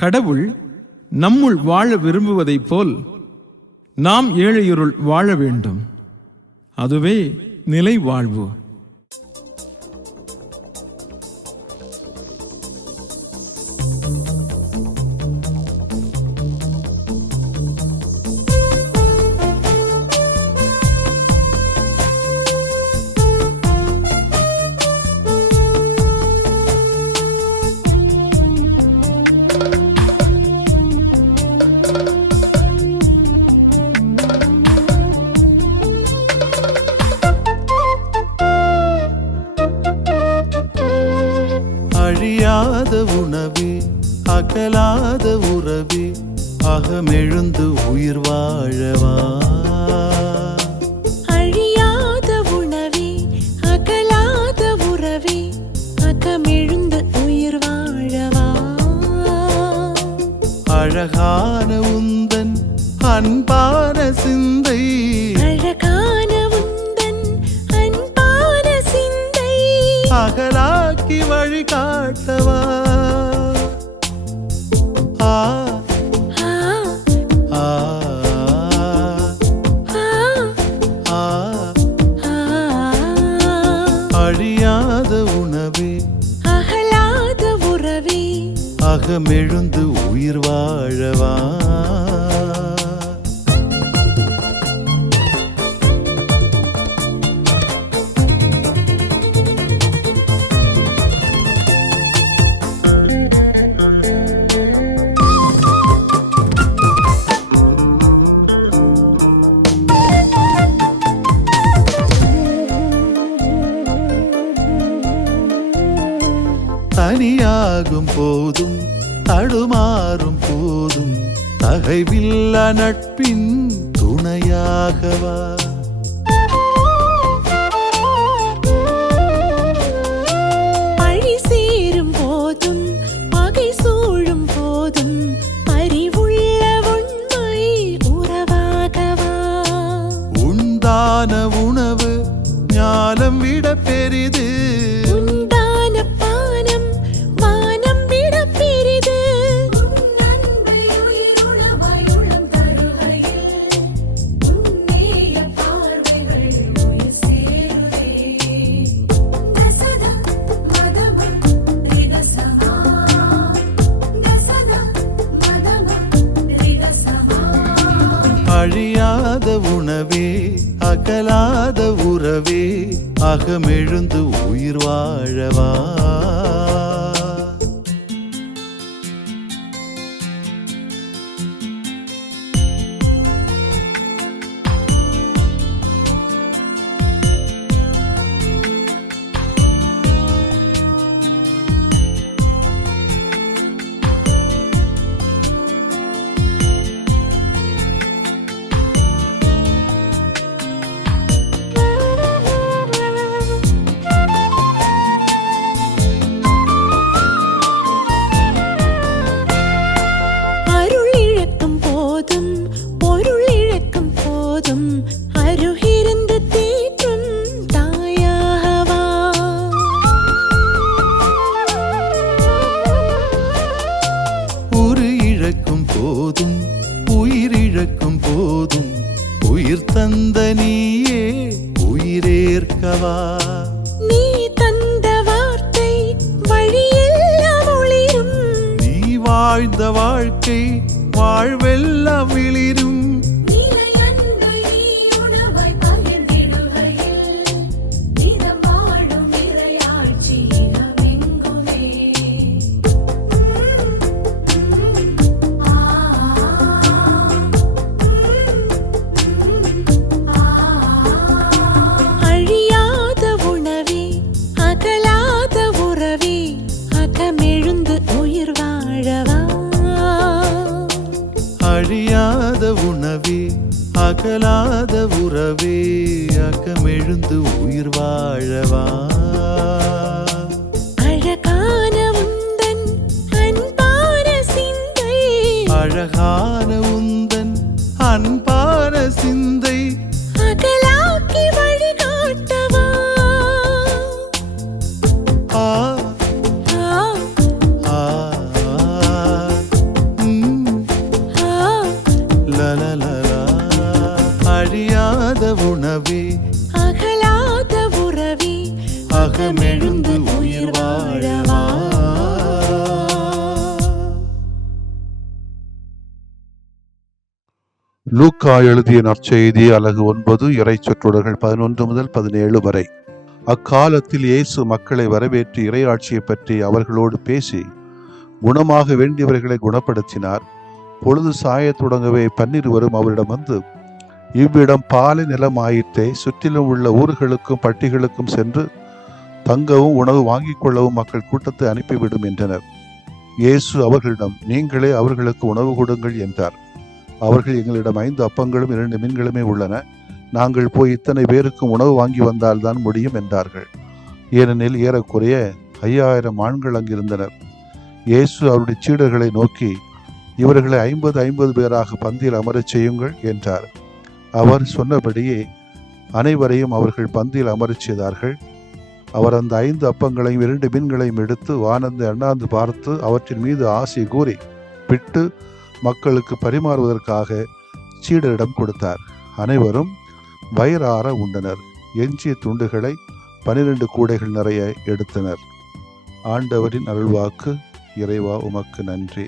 கடவுள் நம்முள் வாழ விரும்புவதைப் போல் நாம் ஏழையுருள் வாழ வேண்டும். அதுவே நிலை வாழ்வு. அழியாத உணவே, அகலாத உறவே, அகமெழுந்து உயிர் வாழவா. அழியாத உணவே, அகலாத உறவே, அகமெழுந்து உயிர் வாழவா. அழகான உந்தன் அன்பான சிந்தை, அழகான உந்தன் அன்பான சிந்தை, அகலாக்கி வழிகாட்டவா. ஆ ஆ ஆ ஆ ஆ. அழியாத உணவே, அகலாத உறவே, அகமெழுந்து உயிர் வாழவா. தனியாகும் போதும் தடுமாறும் போதும் தகைவில்லா நட்பின் துணையாகவா. பழி சேரும் போதும் பகை சூழும் போதும் அறிவுள்ள உண்மை உறவாகவா. உண்டான உணவு ஞானம் விட பெரிது, உண்டான பானம் வானம் விட பெரிது. உன்னன்பை உயிருணவாய் உளம் தருகையில் உன்னேய பார்வைகள் உயிர் சேருதே. தசதா மதமம் ரிதசமா, தசதா மதமம் ரிதசமா. அழியாத உணவே, அகலாத உறவே, அகமெழுந்து உயிர் வாழவா. அருள் இழக்கும் போதும் பொருள் இழக்கும் போதும் அருகிருந்து தேற்றும் தாயாகவா. உரு இழக்கும் போதும் உயிர் இழக்கும் போதும் உயிர் தந்த நீயே உயிரேற்கவா. நீ தந்த வார்த்தை வழியெல்லாம் ஒளிரும். நீ வாழ்ந்த வாழ்க்கை வாழ்வெல்லாம் விளிரும். நிலையன்பை நீ உணவாய் பகிர்ந்திடுகையில் நிதம் வாழும் இறையாட்சி இகமெங்குமே. அழியாத உணவே, அகலாத உறவே, அகமெழுந்து உயிர் வாழவா. அழியாத உணவே, அகலாத உறவே, அகமெழுந்து உயிர் வாழவா. அழகான உந்தன் அன்பான சிந்தை, அழகான உந்தன் அன்பான சிந்தை, அகலாக்கி வழிகாட்டவா. ஆ ஆ ஆ அகமெழுந்து உயிர் வாழவா. லூக்கா எழுதிய நற்செய்தி அலகு 9 இறைச்சொற்றொடர்கள் 11 முதல் 17 வரை. அக்காலத்தில் இயேசு மக்களை வரவேற்று இறையாட்சியை பற்றி அவர்களோடு பேசி குணமாக வேண்டியவர்களை குணப்படுத்தினார். பொழுது சாயத் தொடங்கவே 12 அவரிடம் வந்து, இவ்விடம் பாலை நிலம் ஆயிற்றே, சுற்றிலும் உள்ள ஊர்களுக்கும் பட்டிகளுக்கும் சென்று தங்கவும் உணவு வாங்கிக் கொள்ளவும் மக்கள் கூட்டத்தை அனுப்பிவிடும் என்றனர். இயேசு அவர்களிடம், நீங்களே அவர்களுக்கு உணவு கொடுங்கள் என்றார். அவர்கள், எங்களிடம் 5 அப்பங்களும் 2 மீன்களுமே உள்ளன, நாங்கள் போய் இத்தனை பேருக்கும் உணவு வாங்கி வந்தால்தான் முடியும் என்றார்கள். ஏனெனில் ஏறக்குறைய 5000 ஆண்கள் அங்கிருந்தனர். இயேசு அவருடைய சீடர்களை நோக்கி, இவர்களை 50 பேராக பந்தியில் அமரச் செய்யுங்கள் என்றார். அவர் சொன்னபடியே அனைவரையும் அவர்கள் பந்தியில் அமரச் செய்தார்கள். அவர் அந்த 5 அப்பங்களையும் 2 மீன்களையும் எடுத்து வானந்து அண்ணாந்து பார்த்து அவற்றின் மீது ஆசை கூறி பிட்டு மக்களுக்கு பரிமாறுவதற்காக சீடரிடம் கொடுத்தார். அனைவரும் வயிறார உண்டனர். எஞ்சிய துண்டுகளை 12 கூடைகள் நிறைய எடுத்தனர். ஆண்டவரின் அருள்வாக்கு. இறைவா உமக்கு நன்றி.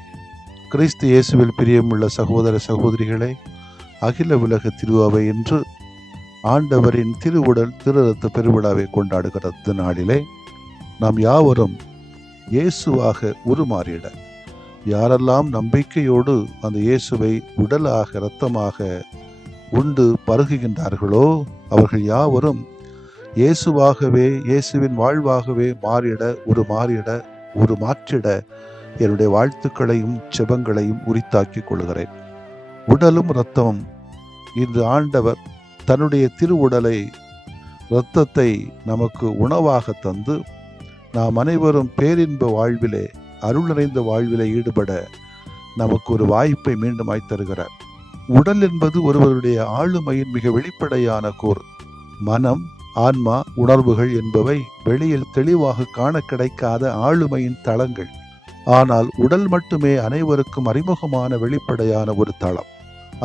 கிறிஸ்து இயேசுவில் பிரியமுள்ள சகோதர சகோதரிகளே, அகில உலக திருஅவை என்று ஆண்டவரின் திருவுடல் திருரத்த பெருவிழாவை கொண்டாடுகிறது நாளிலே நாம் யாவரும் இயேசுவாக உருமாறிட, யாரெல்லாம் நம்பிக்கையோடு அந்த இயேசுவை உடலாக இரத்தமாக உண்டு பருகுகின்றார்களோ அவர்கள் யாவரும் இயேசுவாகவே, இயேசுவின் வாழ்வாகவே மாற்றிட என்னுடைய வாழ்த்துக்களையும் செபங்களையும் உரித்தாக்கிக் கொள்கிறேன். உடலும் இரத்தமும் இன்று ஆண்டவர் தன்னுடைய திருவுடலை இரத்தத்தை நமக்கு உணவாக தந்து நாம் அனைவரும் பேரின்ப வாழ்விலே, அருள் நிறைந்த வாழ்விலே ஈடுபட நமக்கு ஒரு வாய்ப்பை மீண்டுமாய் தருகிறார். உடல் என்பது ஒருவருடைய ஆளுமையின் மிக வெளிப்படையான கூறு. மனம், ஆன்மா, உணர்வுகள் என்பவை வெளியில் தெளிவாக காண கிடைக்காத ஆளுமையின் தளங்கள். ஆனால் உடல் மட்டுமே அனைவருக்கும் அறிமுகமான வெளிப்படையான ஒரு தளம்.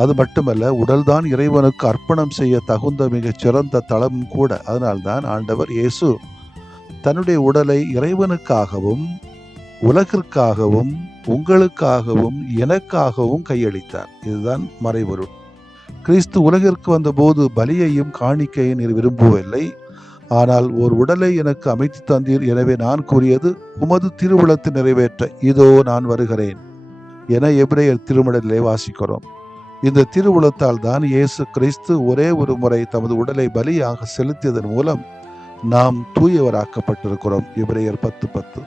அது மட்டுமல்ல, உடல்தான் இறைவனுக்கு அர்ப்பணம் செய்ய தகுந்த மிகச் சிறந்த தளமும் கூட. அதனால்தான் ஆண்டவர் இயேசு தன்னுடைய உடலை இறைவனுக்காகவும் உலகிற்காகவும் உங்களுக்காகவும் எனக்காகவும் கையளித்தார். இதுதான் மறைபொருள். கிறிஸ்து உலகிற்கு வந்தபோது பலியையும் காணிக்கையும் நீர் விரும்பவில்லை, ஆனால் ஒரு உடலை எனக்கு அமைத்து தந்தீர். எனவே நான் கூறியது உமது திருவுளத்தை நிறைவேற்ற இதோ நான் வருகிறேன் என எபிரேயர் திருமடலிலே வாசிக்கிறோம். இந்த திருவுளத்தால் தான் இயேசு கிறிஸ்து ஒரே ஒரு முறை தமது உடலை பலியாக செலுத்தியதன் மூலம் நாம் தூயவராக்கப்பட்டிருக்கிறோம். எபிரேயர் 10:10.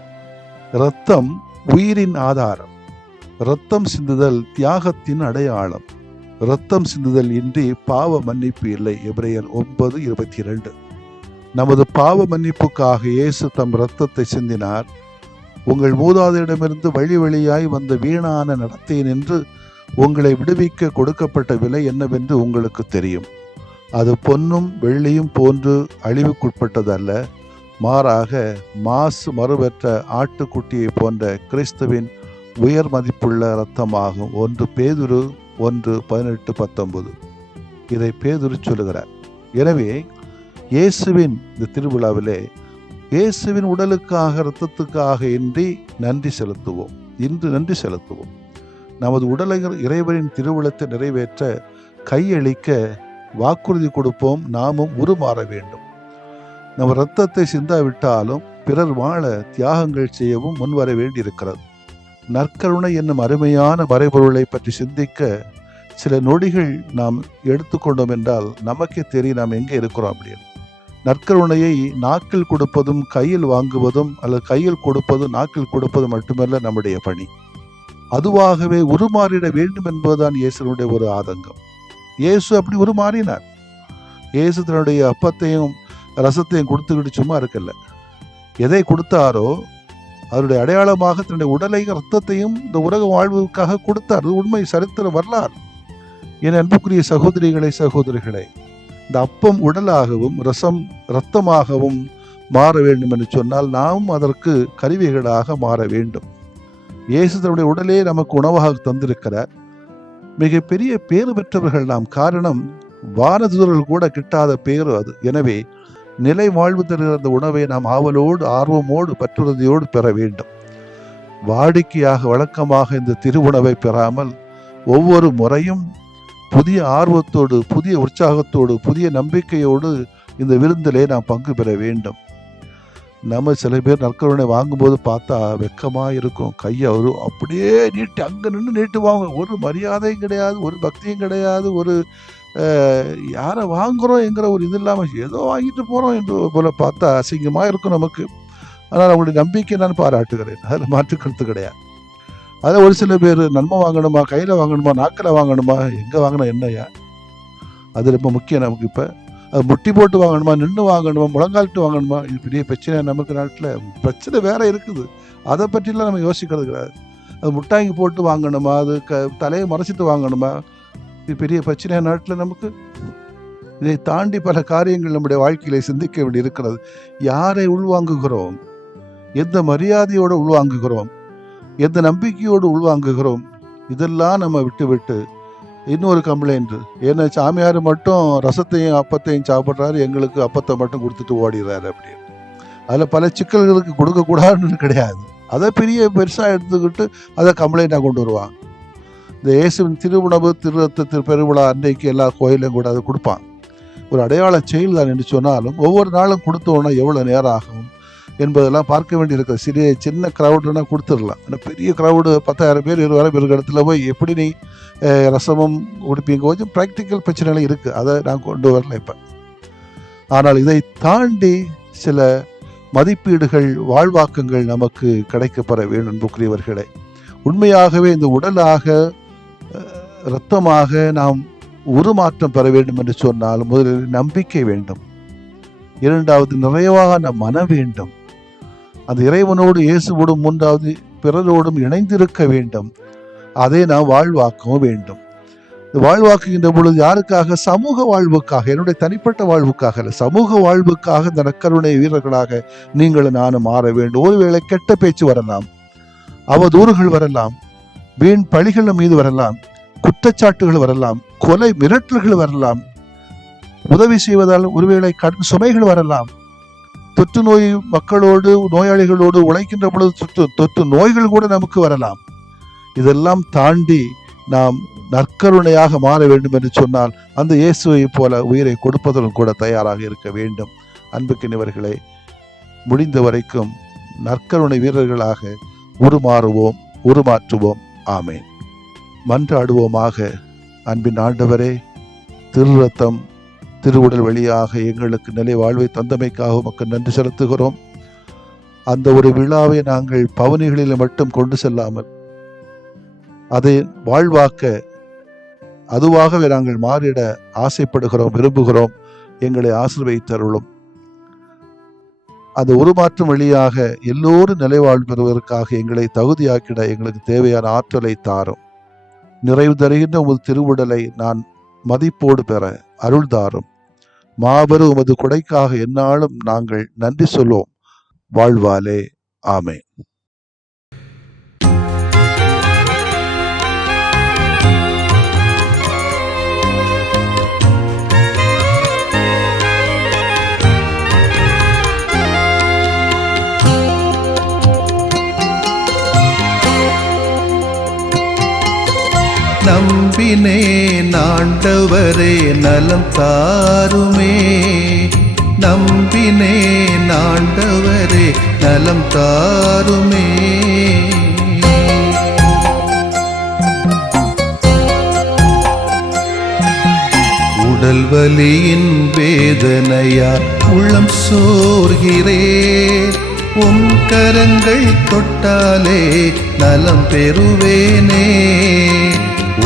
இரத்தம் உயிரின் ஆதாரம். இரத்தம் சிந்துதல் தியாகத்தின் அடையாளம். இரத்தம் சிந்துதல் இன்றி பாவ மன்னிப்பு இல்லை. எபிரேயர் 9:22. நமது பாவ மன்னிப்புக்காக இயேசு தம் இரத்தத்தை சிந்தினார். உங்கள் மூதாதையிடமிருந்து வழி வழியாய் வந்த வீணான நடத்தை நின்று உங்களை விடுவிக்க கொடுக்கப்பட்ட விலை என்னவென்று உங்களுக்கு தெரியும். அது பொன்னும் வெள்ளியும் போன்று அழிவுக்குட்பட்டது அல்ல, மாறாக மாசு மறுபெற்ற ஆட்டுக்குட்டியை போன்ற கிறிஸ்துவின் உயர் மதிப்புள்ள இரத்தமாகும். 1 பேதுரு 1:18-19. இதை பேதுரு சொல்லுகிறார். எனவே இயேசுவின் இந்த திருவிழாவிலே இயேசுவின் உடலுக்காக இரத்தத்துக்காக இன்றி இன்று நன்றி செலுத்துவோம். நமது உடலை இறைவனின் திருவுளத்தை நிறைவேற்ற கையளிக்க வாக்குறுதி கொடுப்போம். நாமும் உருமாற வேண்டும். நம்ம இரத்தத்தை சிந்தாவிட்டாலும் பிறர் வாழ தியாகங்கள் செய்யவும் முன்வர வேண்டியிருக்கிறது. நற்கருணை என்னும் அருமையான மறைபொருளை பற்றி சிந்திக்க சில நொடிகள் நாம் எடுத்துக்கொண்டோம் என்றால் நமக்கே தெரியும் நாம் எங்கே இருக்கிறோம் அப்படின்னு. நற்கருணையை நாக்கில் கொடுப்பதும் கையில் வாங்குவதும் அல்லது கையில் கொடுப்பதும் நாக்கில் கொடுப்பது மட்டுமல்ல நம்முடைய பணி. அதுவாகவே உருமாறிட வேண்டும் என்பதுதான் இயேசுனுடைய ஒரு ஆதங்கம். இயேசு அப்படி உருமாறினார். இயேசு தன்னுடைய அப்பத்தையும் ரசத்தையும் கொடுத்துக்கிட்டு சும்மா இருக்கல. எதை கொடுத்தாரோ அதனுடைய அடையாளமாக தன்னுடைய உடலை இரத்தத்தையும் இந்த உலக வாழ்வுக்காக கொடுத்தார். அது உண்மை, சரித்திர வரலாறு. என் அன்புக்குரிய சகோதரிகளே, இந்த அப்பம் உடலாகவும் ரசம் இரத்தமாகவும் மாற வேண்டும் என்று சொன்னால் நாம் அதற்கு கருவிகளாக மாற வேண்டும். இயேசு தன்னுடைய உடலே நமக்கு உணவாக தந்திருக்கிறார். மிகப்பெரிய பேறு பெற்றவர்கள் நாம். காரணம், வானதூதர்கள் கூட கிட்டாத பேரு அது. எனவே நிலை வாழ்வு தருகிற அந்த உணவை நாம் ஆவலோடு ஆர்வமோடு பற்றுறுதியோடு பெற வேண்டும். வாடிக்கையாக வழக்கமாக இந்த திருவுணவை பெறாமல் ஒவ்வொரு முறையும் புதிய ஆர்வத்தோடு, புதிய உற்சாகத்தோடு, புதிய நம்பிக்கையோடு இந்த விருந்திலே நாம் பங்கு பெற வேண்டும். நம்ம சில பேர் நற்கருணை வாங்கும்போது பார்த்தா வெக்கமாக இருக்கும். கையை அப்படியே நீட்டு அங்கே நின்று நீட்டுவாங்க. ஒரு மரியாதையும் கிடையாது, ஒரு பக்தியும் கிடையாது, ஒரு யாரை வாங்குகிறோம் என்கிற ஒரு இது இல்லாமல் ஏதோ வாங்கிட்டு போகிறோம் என்று போல பார்த்தா அசிங்கமாக இருக்கும் நமக்கு. ஆனால் அவங்களுடைய நம்பிக்கை நான் பாராட்டுகிறேன், அதில் மாற்றுக்கருத்து கிடையாது. அதை ஒரு சில பேர் நன்மை வாங்கணுமா, கையில் வாங்கணுமா, நாக்கில் வாங்கணுமா, எங்கே வாங்கினா என்னையா, அது ரொம்ப முக்கியம் நமக்கு. இப்போ அது முட்டி போட்டு வாங்கணுமா, நின்று வாங்கணுமா, முழங்காலிட்டு வாங்கணுமா, இது பெரிய பிரச்சனை. நமக்கு நாட்டில் பிரச்சனை வேற இருக்குது, அதை பற்றிலாம் நம்ம யோசிக்கிறது கிடையாது. அது முட்டாங்கி போட்டு வாங்கணுமா, அது தலையை மறைச்சிட்டு வாங்கணுமா, இது பெரிய பிரச்சனை நாட்டில் நமக்கு. இதை தாண்டி பல காரியங்கள் நம்முடைய வாழ்க்கையில சிந்திக்க வேண்டி இருக்கிறது. யாரை உள்வாங்குகிறோம், எந்த மரியாதையோடு உள்வாங்குகிறோம், எந்த நம்பிக்கையோடு உள்வாங்குகிறோம், இதெல்லாம் நம்ம விட்டு இன்னொரு கம்ப்ளைண்ட். ஏன்னா சாமியார் மட்டும் ரசத்தையும் அப்பத்தையும் சாப்பிட்றாரு, எங்களுக்கு அப்பத்தை மட்டும் கொடுத்துட்டு ஓடிடுறாரு அப்படின்னு. அதில் பல சிக்கல்களுக்கு கொடுக்கக்கூடாதுன்னு கிடையாது, அதை பெருசாக எடுத்துக்கிட்டு அதை கம்ப்ளைண்டாக கொண்டு வருவாங்க. இந்த இயேசுவின் திருவுணவு திருரத்த பெருவிழா அன்றைக்கு எல்லா கோயிலையும் கூட அதை கொடுப்பாங்க. ஒரு அடையாள செயல் தான் என்று சொன்னாலும் ஒவ்வொரு நாளும் கொடுத்தோன்னா எவ்வளோ நேரம் ஆகும் என்பதெல்லாம் பார்க்க வேண்டியிருக்க. சின்ன க்ரௌடுனா கொடுத்துடலாம், ஆனால் பெரிய க்ரௌடு 10,000 பேர் 20,000 பேர் இடத்துல போய் எப்படி நீ ரசமும் உடுப்பீங்க, கொஞ்சம் ப்ராக்டிக்கல் பிரச்சனைகள் இருக்குது, அதை நான் கொண்டு வரல இப்போ. ஆனால் இதை தாண்டி சில மதிப்பீடுகள், வாழ்வாக்கங்கள் நமக்கு கிடைக்கப்பெற வேண்டும். அன்புக்குரியவர்களே, உண்மையாகவே இந்த உடலாக இரத்தமாக நாம் உருமாற்றம் பெற வேண்டும் என்று சொன்னால் முதலில் நம்பிக்கை வேண்டும், இரண்டாவது நிறைவான மனம் வேண்டும், அந்த இறைவனோடு இயேசுவோடும் மூன்றாவது பிறரோடும் இணைந்திருக்க வேண்டும். அதை நாம் வாழ்வாக்கவும் வேண்டும். வாழ்வாக்குகின்ற பொழுது யாருக்காக? சமூக வாழ்வுக்காக, என்னுடைய தனிப்பட்ட வாழ்வுக்காக அல்ல, சமூக வாழ்வுக்காக இந்த நற்கருணை வீரர்களாக நீங்களும் நானும் மாற வேண்டும். ஒருவேளை கெட்ட பேச்சு வரலாம், அவதூறுகள் வரலாம், வீண் பழிகள் மீது வரலாம், குற்றச்சாட்டுகள் வரலாம், கொலை மிரட்டல்கள் வரலாம், உதவி செய்வதால் ஒருவேளை கடும் சுமைகள் வரலாம், தொற்று நோய் மக்களோடு நோயாளிகளோடு உழைக்கின்ற பொழுது தொற்று நோய்கள் கூட நமக்கு வரலாம். இதெல்லாம் தாண்டி நாம் நற்கருணையாக மாற வேண்டும் என்று சொன்னால் அந்த இயேசுவை போல உயிரை கொடுப்பதற்கு கூட தயாராக இருக்க வேண்டும். அன்புக்கினிவர்களே, முடிந்த வரைக்கும் நற்கருணை வீரர்களாக உருமாற்றுவோம். ஆமேன். மன்றாடுவோமாக. அன்பின் ஆண்டவரே, திருரத்தம் திருவுடல் வழியாக எங்களுக்கு நிலை வாழ்வை தந்தமைக்காக உமக்கு நன்றி செலுத்துகிறோம். அந்த ஒரு விழாவை நாங்கள் பவனிகளில் மட்டும் கொண்டு செல்லாமல் அதை வாழ்வாக்க அதுவாகவே நாங்கள் மாறிட ஆசைப்படுகிறோம், விரும்புகிறோம். எங்களை ஆசீர்வதித்தருளும். அந்த உருமாற்றம் வழியாக எல்லோரும் நிலைவாழ்வு பெறுவதற்காக எங்களை தகுதியாக்கிட எங்களுக்கு தேவையான ஆற்றலை தாரும். நிறைவு தருகின்ற உமது திருவுடலை நான் மதிப்போடு பெற அருள் தாரும். மாபெரும் உமது கொடைக்காக எந்நாளும் நாங்கள் நன்றி சொல்வோம். வாழ்வாலே. ஆமென். நம்பினேன் ஆண்டவரே நலம் தாருமே, நம்பினேன் ஆண்டவரே நலம் தாருமே. உடல் வலியின் வேதனையா உள்ளம் சோர்கிறேன், உம் கரங்கள் தொட்டாலே நலம் பெறுவேனே.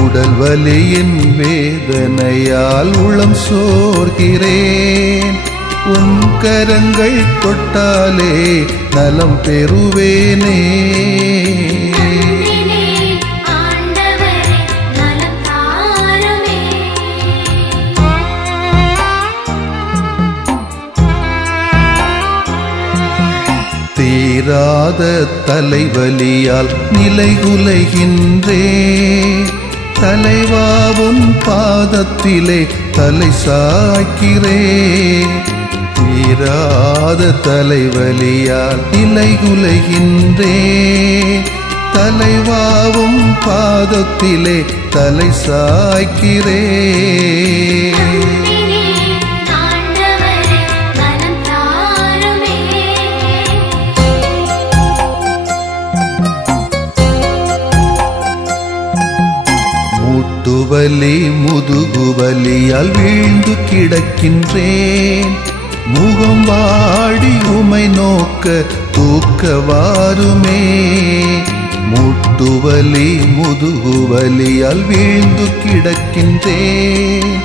உடல் வலியின் வேதனையால் உளம் சோர்கிறேன், உன் கரங்கள் தொட்டாலே நலம் பெறுவேனே. தீராத தலைவலியால் நிலைகுலைகின்றேன், தலைவாவும் பாதத்திலே தலை சாய்க்கிறேன். தீராத தலைவலியால் இலைகுலைகின்றேன். தலைவாவும் பாதத்திலே தலை சாய்க்கிறேன். மூட்டுவலி முதுகுவலியால் வீழ்ந்து கிடக்கின்றேன். முகம் வாடி உமை நோக்க தூக்க வாருமே. மூட்டுவலி முதுகுவலியால் வீழ்ந்து கிடக்கின்றேன்.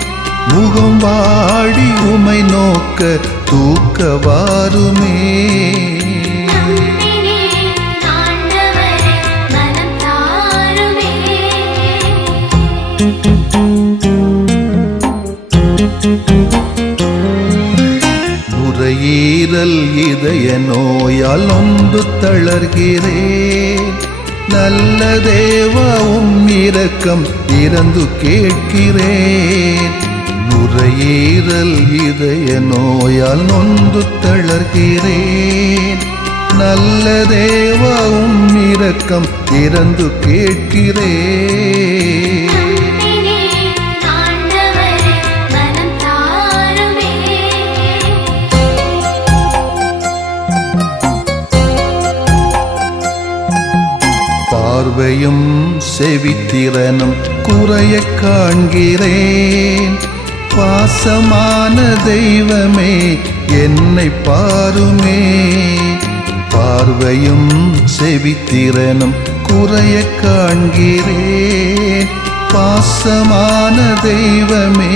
முகம் வாடி உமை நோக்க தூக்க வாருமே. நுரையீரல் இதய நோயால் நொந்து தளர்கிறேன். நல்ல தேவாவும் இரக்கம் இறந்து கேட்கிறேன். நுரையீரல் இதய நோயால் நொந்து தளர்கிறேன். நல்ல தேவாவும் இரக்கம் இறந்து கேட்கிறேன். பார்வையும் செவித்திறனும் குறைய காண்கிறேன். பாசமான தெய்வமே என்னை பாருமே. பார்வையும் செவித்திறனும் குறைய காண்கிறேன். பாசமான தெய்வமே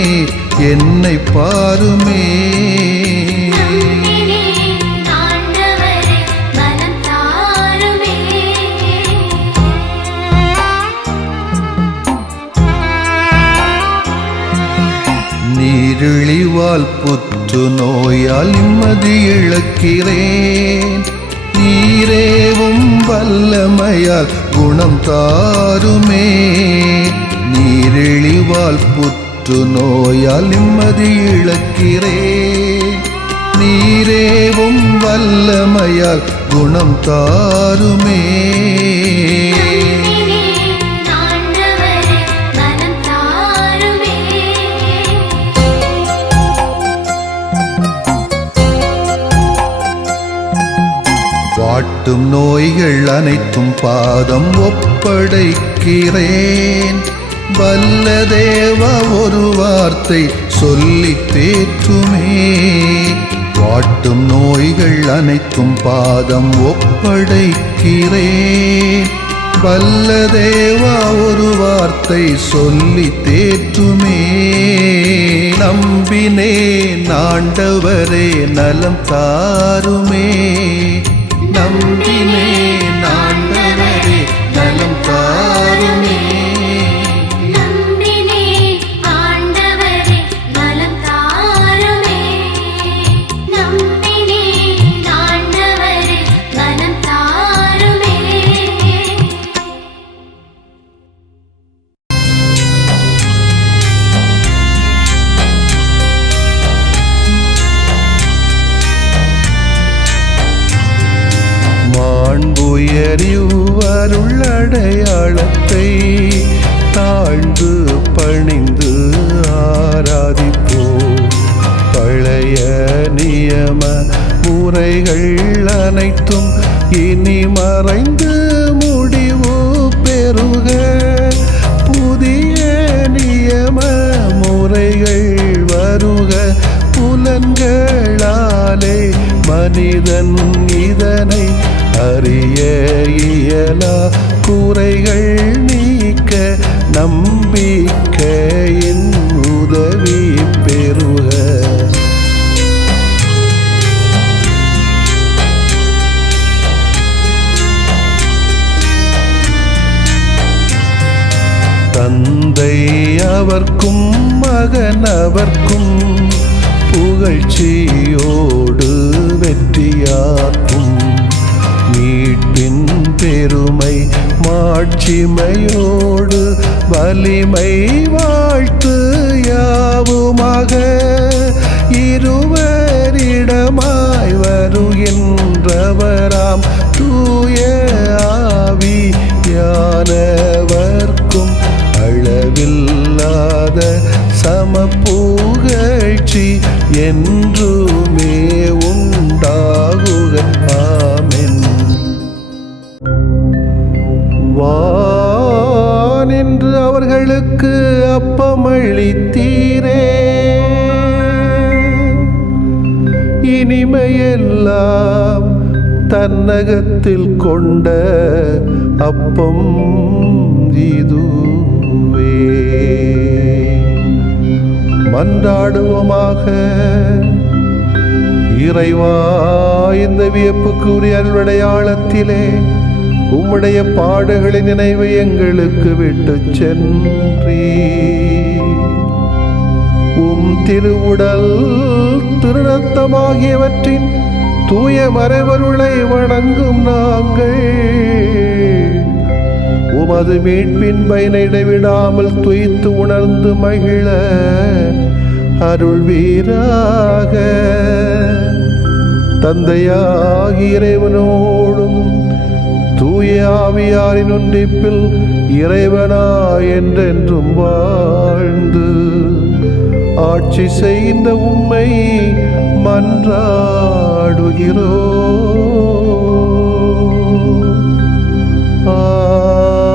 என்னை பாருமே. நீரிழிவால் புற்று நோயால் நிம்மதி இழக்கிறேன். நீரேவும் வல்லமையால் குணம் தாருமே. நீரிழிவால் புற்று நோயால் நிம்மதி இழக்கிறேன். நீரேவும் வல்லமையால் குணம் தாருமே. வாட்டும் நோய்கள் அனைத்தும் பாதம் ஒப்படைக்கிறேன். வல்ல தேவா ஒரு வார்த்தை சொல்லி தேற்றுமே. வாட்டும் நோய்கள் அனைத்தும் பாதம் ஒப்படைக்கிறேன். வல்ல தேவா ஒரு வார்த்தை சொல்லி தேற்றுமே. நம்பினேன் ஆண்டவரே நலம் தாருமே. நம்பினேன் ஆண்டவரே நலம் தாருமே. நம்பினேன் ஆண்டவரே நலம் தாருமே. நம்பினேன் ஆண்டவரே நலம் தாருமே. மாண்புயரிவருள் அடையாளத்தை தாழ்ந்து பணிந்து ஆராதிப்போம். பழைய நியம முறைகள் அனைத்தும் இனி மறைந்து முடிவு பெறுக. புதிய நியம முறைகள் வருக. புலன்களாலே மனிதன் இதனை அறிய இயலா. குறைகள் நீக்க நம்பிக்கையின் உதவி பெறுக. தந்தை அவர்க்கும் மகன் அவர்க்கும் புகழ்ச்சியோடு வெற்றியாக்கும். மீட்பின் பெருமை மாட்சிமையோடு வலிமை வாழ்த்து யாவுமாக. இருவரிடம் என்றவராம் தூய ஆவியானவர்க்கும் அளவில்லாத சமப்புகழ்ச்சி என்றுமே உண்டாகுக. ஆமென். வானின்று அவர்களுக்கு அப்பமளித்தீரே, இனிமையெல்லாம் தன்னகத்தில் கொண்ட அப்பம் இதுவே. மன்றாடுவோமாக. இறைவா, இந்த வியப்புக்குரிய அருளடையாளத்திலே உம்முடைய பாடுகளின் நினைவை எங்களுக்கு விட்டு சென்றீ. உம் திருவுடல் திருரத்தமாகியவற்றின் தூய மறைபொருளை வணங்கும் நாங்கள் உமது மீட்பின் பயனை இடைவிடாமல் துய்த்து உணர்ந்து மகிழ அருள்வீராக. தந்தையாகிய இறைவனோடும் தூய ஆவியாரின் ஒன்றிப்பில் இறைவனா என்றென்றும் வாழ்ந்து ஆட்சி செய்கின்ற உம்மை மன்றாடுகிறோம். ஆமென்.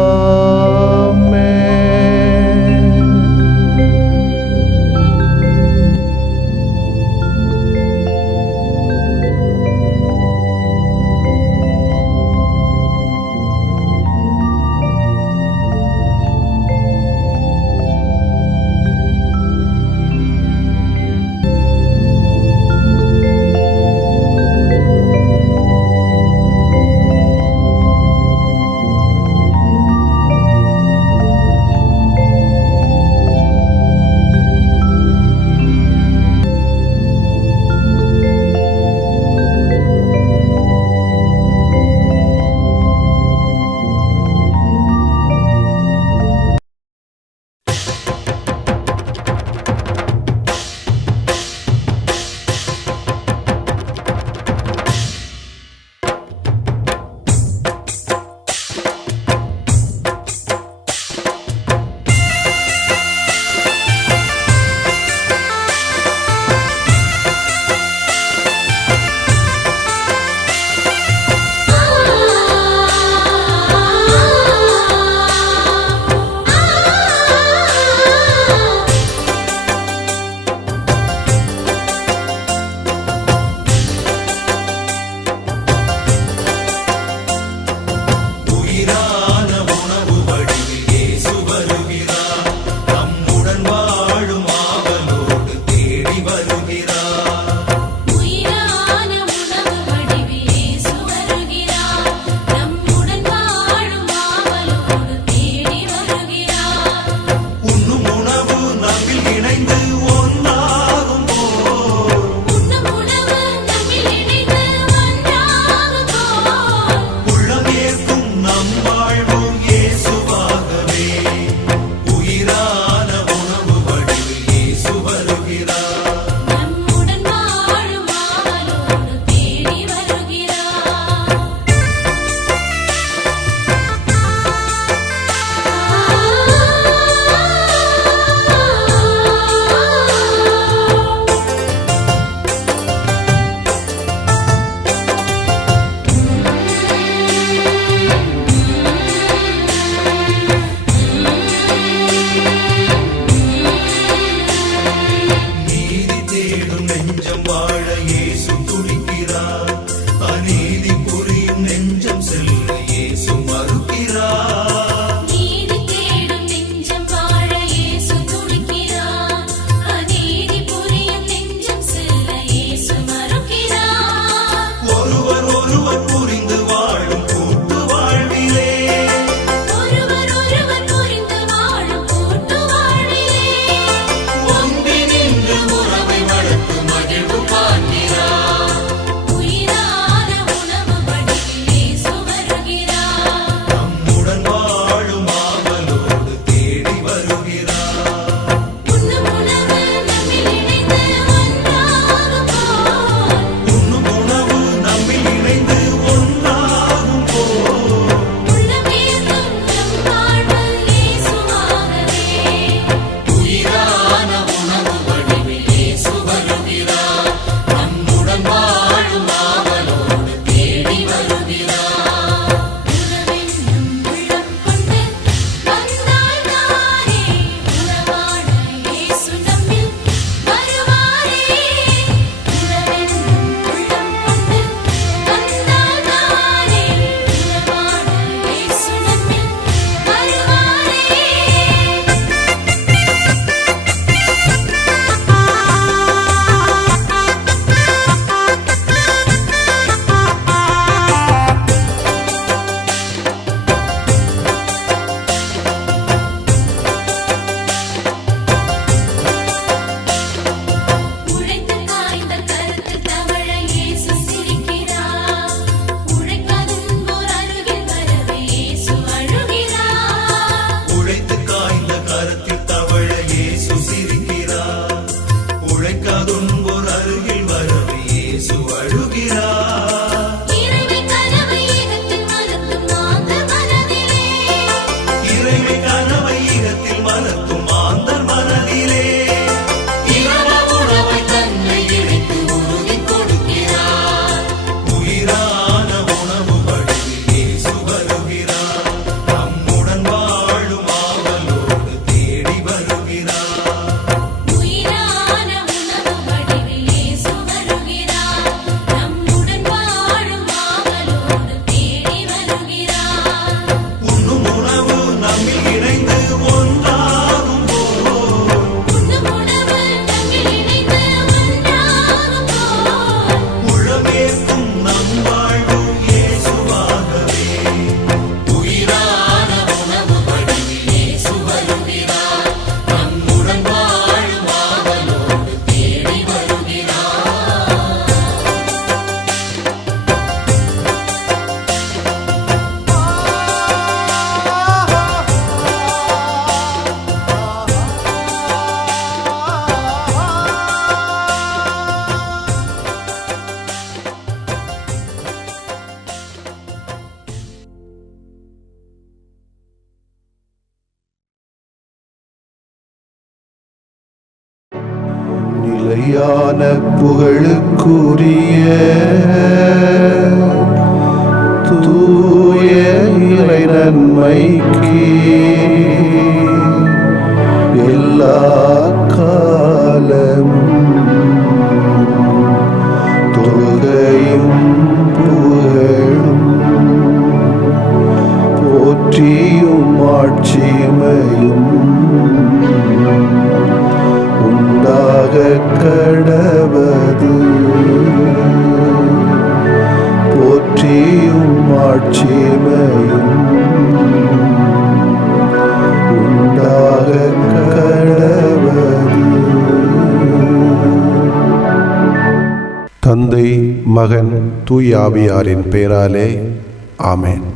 ஆவியான புகழுக்குரிய தூய இறை நன்மைக்கு எல்லா காலமும் தொழுகையும் புகழும் போற்றியும் ஆட்சிமையும் உண்டாக கடவது. போற்றியும் ஆட்சிமையும் உண்டாக கடவது. தந்தை, மகன், தூய ஆவியாரின் பெயராலே ஆமென்.